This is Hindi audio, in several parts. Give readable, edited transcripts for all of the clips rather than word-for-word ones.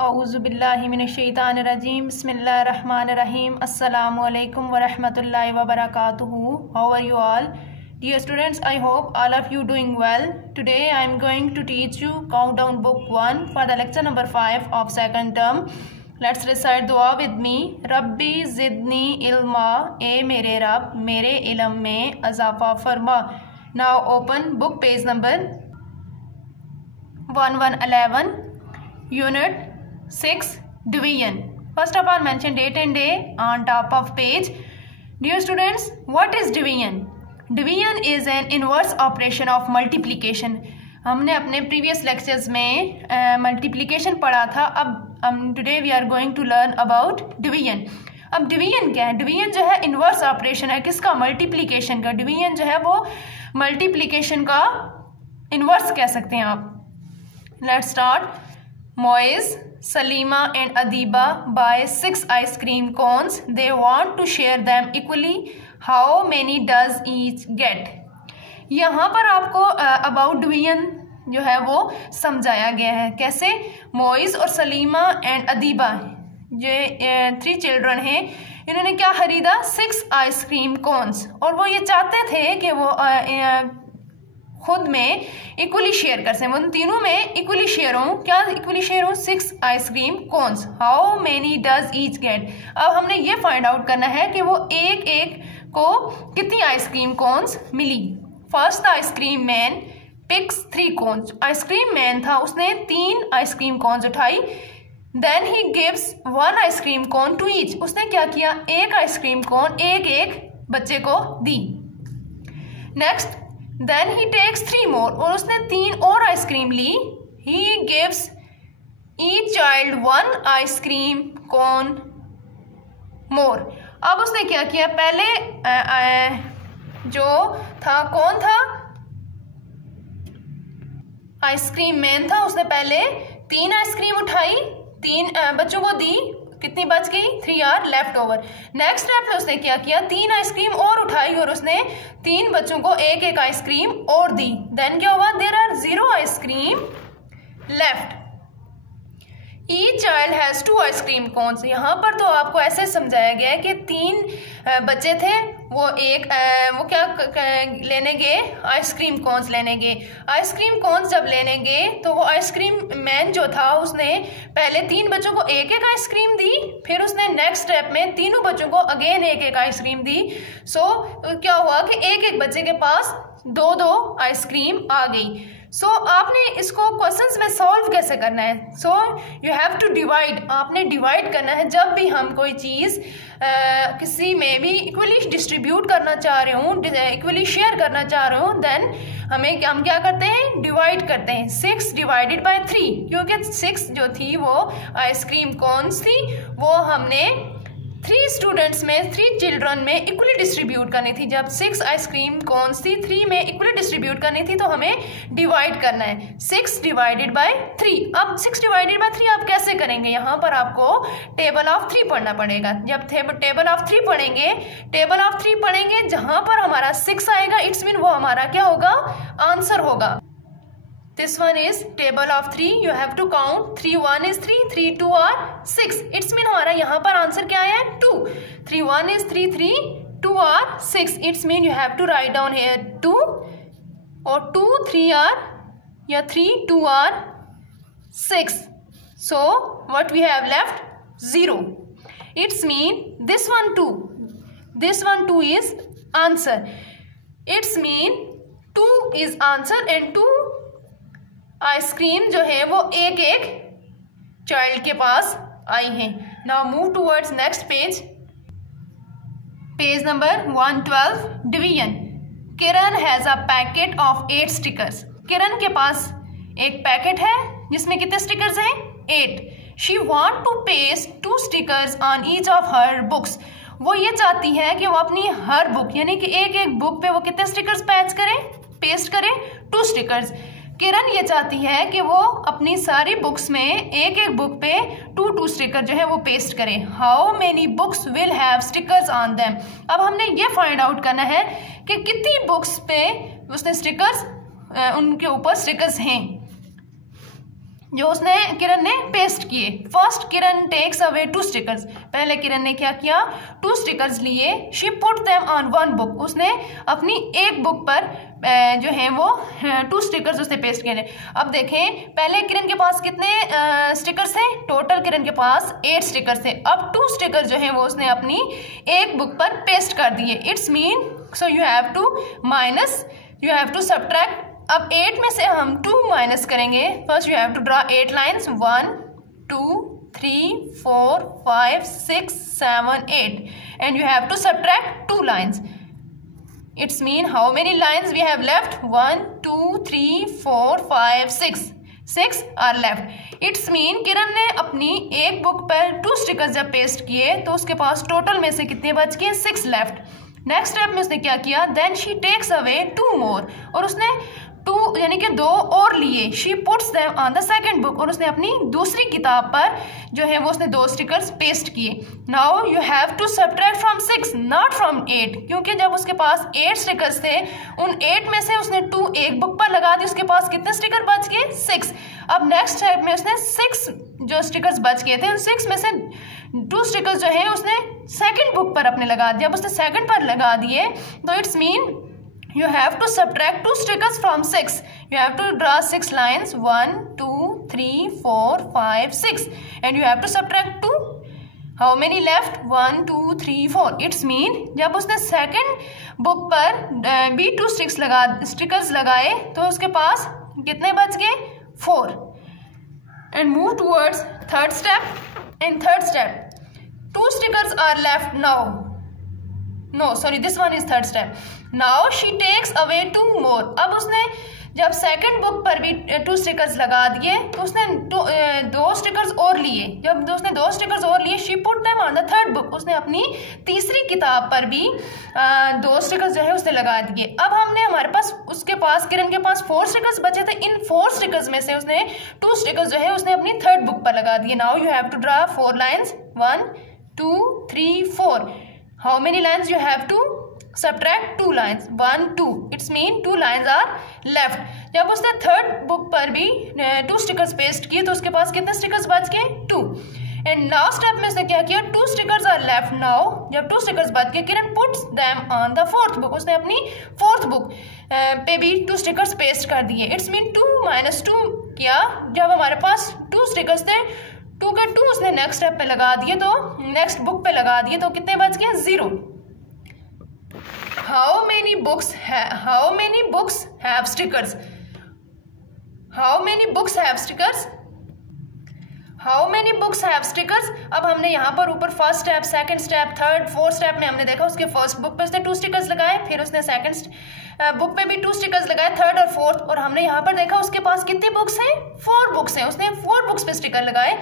औज़ुबिल्लाहिमिनश्शैतानिर्रजीम बिस्मिल्लाहिर्रहमानिर्रहीम अस्सलामु अलैकुम वरहमतुल्लाहि वबरकातुहू। How are you all? Dear students, I hope all of you doing well. Today I am going to teach you Countdown Book 1 for the lecture number 5 of second term. Let's recite dua with me. Rabbi zidni ilma, ए मेरे रब मेरे इल्म में अज़ाफ़ा फरमा. Now open book page number 1111, unit 6, division. First of all, mention date and day on top of page. Dear students, what is division? Division is an inverse operation of multiplication. हमने अपने previous lectures में multiplication पढ़ा था. अब today we are going to learn about division. अब division क्या है? division जो है inverse operation है. किसका? multiplication का. division जो है वो multiplication का inverse कह सकते हैं आप. Let's start. Moiz, Salima and Adiba buy 6 ice cream cones. They want to share them equally. How many does each get? यहाँ पर आपको about division जो है वो समझाया गया है. कैसे? मोइज और सलीमा एंड अदीबा जो 3 चिल्ड्रन हैं, इन्होंने क्या खरीदा? 6 आइसक्रीम कोन्स. और वो ये चाहते थे कि वो खुद में इक्वली शेयर कर सकें. वो तीनों में इक्वली शेयर हो. क्या इक्वली शेयर हो? 6 ice cream cones. How many does each get? अब हमने ये फाइंड आउट करना है कि वो एक एक को कितनी आइसक्रीम कोन्स मिली. First ice cream man picks 3 cones. Ice cream man था, उसने 3 आइसक्रीम कोन्स उठाई. Then he gives 1 ice cream cone to each. उसने क्या किया? एक आइसक्रीम कोन एक एक बच्चे को दी. Next, then he takes 3 more. और उसने 3 और आइसक्रीम ली. He gives each child 1 ice cream cone more. अब उसने क्या किया? पहले जो था कौन था? आइसक्रीम मैन था. उसने पहले 3 आइसक्रीम उठाई, 3 बच्चों को दी. कितनी बच गई? 3 are left over. Next step में उसने क्या किया? 3 आइसक्रीम और उठाई और उसने 3 बच्चों को एक एक आइसक्रीम और दी. देन क्या हुआ? There are 0 ice cream left. Each child has 2 ice cream cones. यहाँ पर तो आपको ऐसे समझाया गया है कि 3 बच्चे थे, वो वो क्या लेने गए? आइसक्रीम कोन्स लेने गए. आइसक्रीम कोन्स जब लेने गए तो वो आइसक्रीम मैन जो था उसने पहले 3 बच्चों को एक एक आइसक्रीम दी. फिर उसने नेक्स्ट स्टेप में तीनों बच्चों को अगेन एक एक आइसक्रीम दी. सो क्या हुआ कि एक एक बच्चे के पास 2-2 आइसक्रीम आ गई. सो आपने इसको क्वेश्चंस में सॉल्व कैसे करना है? So you have to divide. आपने डिवाइड करना है. जब भी हम कोई चीज़ किसी में भी इक्वली डिस्ट्रीब्यूट करना चाह रहे हूँ, इक्वली शेयर करना चाह रहे हूँ, देन हम क्या करते हैं? डिवाइड करते हैं. 6 डिवाइडेड बाय 3, क्योंकि 6 जो थी वो आइसक्रीम कोन्स थी, वो हमने 3 स्टूडेंट्स में 3 चिल्ड्रन में इक्वली डिस्ट्रीब्यूट करनी थी. जब 6 आइसक्रीम कोन्स थी, 3 में इक्वली डिस्ट्रीब्यूट करनी थी, तो हमें डिवाइड करना है. 6 डिवाइडेड बाय 3. अब 6 डिवाइडेड बाय 3 आप कैसे करेंगे? यहाँ पर आपको टेबल ऑफ 3 पढ़ना पड़ेगा. जब टेबल ऑफ 3 पढ़ेंगे, जहाँ पर हमारा 6 आएगा, इट्स मीन वो हमारा क्या होगा? आंसर होगा. This one is table of 3. You have to count. 3 1 is 3, 3 2 are 6. It's mean हमारा यहाँ पर आंसर क्या है? 2. 3 1 is 3, 3 2 are 6. It's mean you have to write down here 2 or 2 3 are या 3 2 are 6. So what we have left? 0. It's mean this one 2. This one 2 is answer. It's mean 2 is answer and 2 ice cream जो है वो एक एक चाइल्ड के पास आई हैं. Now move towards next page. Page number 112, division. Kiran has a packet of 8 stickers. Kiran के पास एक पैकेट है जिसमें कितने स्टिकर्स हैं? 8. She want to paste 2 stickers on each of her books. वो ये चाहती है कि वो अपनी हर बुक यानी कि एक एक बुक पे वो कितने स्टिकर्स पेस्ट करे? 2 स्टिकर्स. किरण ये चाहती है कि वो अपनी सारी बुक्स में एक एक बुक पे 2 स्टिकर जो है वो पेस्ट करें. How many books will have stickers on them. अब हमने ये फाइंड आउट करना है कि कितनी बुक्स पे उसने स्टिकर्स उनके ऊपर स्टिकर्स हैं. जो उसने किरण ने पेस्ट किए। फर्स्ट किरण टेक्स अवे 2 स्टिकर्स, पहले किरण ने क्या किया, 2 स्टिकर्स लिए। She put them on 1 book, उसने अपनी एक बुक पर जो है वो 2 स्टिकर्स उसने पेस्ट किए। अब देखें पहले किरण के पास कितने स्टिकर्स थे, टोटल किरण के पास 8 स्टिकर्स थे। अब 2 स्टिकर जो है वो उसने अपनी एक बुक पर पेस्ट कर दिए। It's mean so you have to subtract. अब 8 में से हम 2 माइनस करेंगे। First you have to draw 8 lines, 1 2 3 4 5 6 7 8 and you have to subtract 2 lines. It's mean how many lines we have left? 1 2 3 4 5 6 are left. It's mean किरण ने अपनी एक बुक पर 2 स्टिकर्स जब पेस्ट किए तो उसके पास टोटल में से कितने बच गए, 6 लेफ्ट। नेक्स्ट स्टेप में उसने क्या किया, देन शी टेक्स अवे 2 मोर, और उसने 2 यानी कि 2 और लिए। She puts them on the second book, और उसने अपनी दूसरी किताब पर जो है वो उसने 2 स्टिकर्स पेस्ट किए। Now you have to subtract from 6 not from 8, क्योंकि जब उसके पास 8 स्टिकर्स थे उन 8 में से उसने 2 एक बुक पर लगा दी, उसके पास कितने स्टिकर बच गए, 6। अब नेक्स्ट स्टेप में उसने 6 जो स्टिकर्स बच गए थे उन 6 में से 2 स्टिकर्स जो है उसने सेकेंड बुक पर अपने लगा दिया। अब उसने सेकेंड पर लगा दिए तो it's mean you have to subtract 2 stickers from 6. You have to draw 6 lines, 1 2 3 4 5 6 and you have to subtract 2. How many left? 1 2 3 4. It's mean जब उसने सेकंड बुक पर भी 2 स्टिकर्स लगाए तो उसके पास कितने बच गए, 4. And move towards third step. In third step 2 stickers are left now. No, sorry, this one is third step. Now she takes away 2 more. अब उसने जब सेकंड बुक पर भी 2 स्टिकर्स लगा दिए तो उसने 2 स्टिकर्स और लिए। जब उसने 2 स्टिकर्स और लिए, she put them on the third book. उसने अपनी तीसरी किताब पर भी 2 स्टिकर्स जो है उसने लगा दिए। अब हमने हमारे पास उसके पास किरण के पास 4 स्टिकर्स बचे थे। इन 4 स्टिकर्स में से उसने 2 स्टिकर्स जो है उसने अपनी थर्ड बुक पर लगा दिए। Now you have to draw 4 lines, 1 2 3 4. How many lines you have to subtract? 2 lines, 1 2. It's mean 2 lines are left. जब उसने थर्ड बुक पर भी 2 स्टिकर्स पेस्ट किए तो उसके पास कितने स्टिकर्स बच गए, 2. एंड नाउ स्टेप में उसने क्या किया, 2 स्टिकर्स आर लेफ्ट। नाउ जब 2 स्टिकर्स बच गए, Kiran puts them on the fourth book, उसने अपनी फोर्थ बुक पे भी 2 स्टिकर्स पेस्ट कर दिए। इट्स मीन 2 - 2 किया। जब हमारे पास 2 स्टिकर्स थे, 2 के 2 उसने नेक्स्ट स्टेप पे लगा दिए, तो नेक्स्ट बुक पे लगा दिए तो कितने बच गए, 0. How many books have stickers? How many books have stickers? How many books have stickers? अब हमने यहाँ पर ऊपर first step, second step, third, fourth step में हमने देखा उसके फर्स्ट बुक पे उसने 2 स्टिकर्स लगाए, फिर उसने सेकंड बुक पे भी 2 स्टिकर्स लगाए, थर्ड और फोर्थ, और हमने यहाँ पर देखा उसके पास कितनी बुक्स हैं, 4 बुक्स हैं। उसने 4 बुक्स पे स्टिकर लगाए।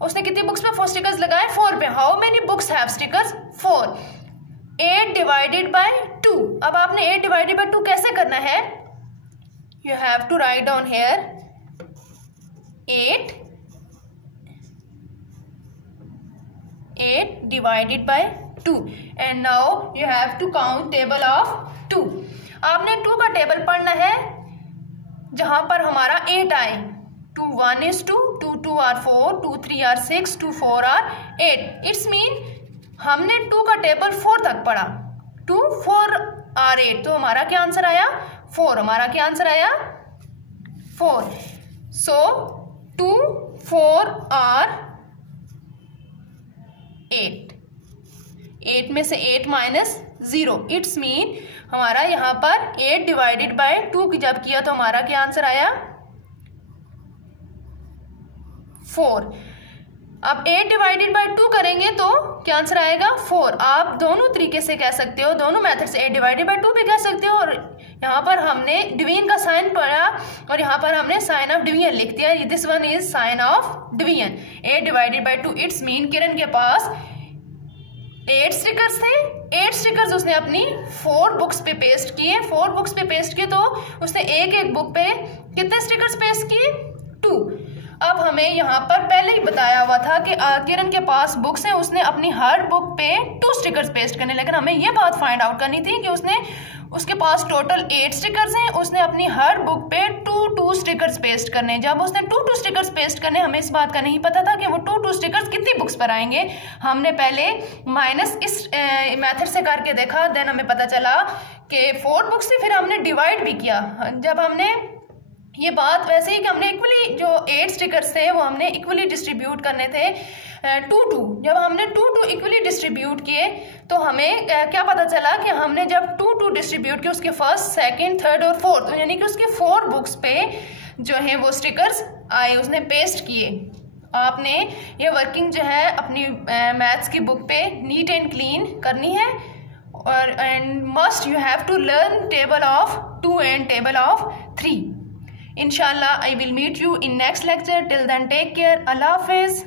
उसने कितनी बुक्स पे 4 स्टिकर्स लगाए, 4 पे। How many books have stickers, 4. 8 divided by 2. अब आपने 8 डिवाइडेड बाय 2 कैसे करना है, you have to write down here 8 divided by 2 and now you have to count table of 2. आपने 2 का टेबल पढ़ना है जहां पर हमारा 8 आए। 2 1 is 2, 2 2 are 4, 2 3 are 6, 2 4 are 8. It's mean हमने 2 का टेबल 4 तक पढ़ा। 2 4 are 8, तो हमारा क्या आंसर आया, 4. हमारा क्या आंसर आया, 4. So 2 4 are 8 में से 8 - 0. इट्स मीन हमारा यहाँ पर 8 डिवाइडेड बाय 2 जब किया तो हमारा क्या आंसर आया, 4. अब 8 डिवाइडेड बाय 2 करेंगे तो क्या आंसर आएगा, 4. आप दोनों तरीके से कह सकते हो, दोनों मेथड से 8 डिवाइडेड बाय 2 भी कह सकते हो, और यहाँ पर हमने डिवीजन का साइन पढ़ा और यहाँ पर हमने साइन ऑफ डिवीजन लिख दिया। This one is sign of division. 8 divided by 2, it's mean Kiran के पास 8 स्टिकर्स थे। 8 स्टिकर्स उसने अपनी 4 बुक्स पे पेस्ट किए। 4 बुक्स पे पेस्ट किए तो उसने एक बुक पे कितने स्टिकर्स पेस्ट किए, 2. अब हमें यहाँ पर पहले ही बताया हुआ था कि किरण के पास बुक्स हैं, उसने अपनी हर बुक पे 2 स्टिकर्स पेस्ट करने, लेकिन हमें ये बात फाइंड आउट करनी थी कि उसने उसके पास टोटल 8 स्टिकर्स हैं, उसने अपनी हर बुक पे 2 स्टिकर्स पेस्ट करने। जब उसने 2 स्टिकर्स पेस्ट करने, हमें इस बात का नहीं पता था कि वो 2 स्टिकर्स कितनी बुक्स पर आएंगे। हमने पहले माइनस इस मेथड से करके देखा, देन हमें पता चला कि 4 बुक्स थी, फिर हमने डिवाइड भी किया। जब हमने ये बात वैसे ही कि हमने इक्वली जो 8 स्टिकर्स थे वो हमने इक्वली डिस्ट्रीब्यूट करने थे 2-2। जब हमने 2-2 इक्वली डिस्ट्रीब्यूट किए तो हमें क्या पता चला कि हमने जब 2-2 डिस्ट्रीब्यूट किए उसके फर्स्ट, सेकंड, थर्ड और फोर्थ, यानी कि उसके 4 बुक्स पे जो है वो स्टिकर्स आए, उसने पेस्ट किए। आपने ये वर्किंग जो है अपनी मैथ्स की बुक पे नीट एंड क्लीन करनी है, और and must you have to learn table of 2 and table of 3। Inshallah, I will meet you in next lecture. Till then, take care. Allah Hafiz.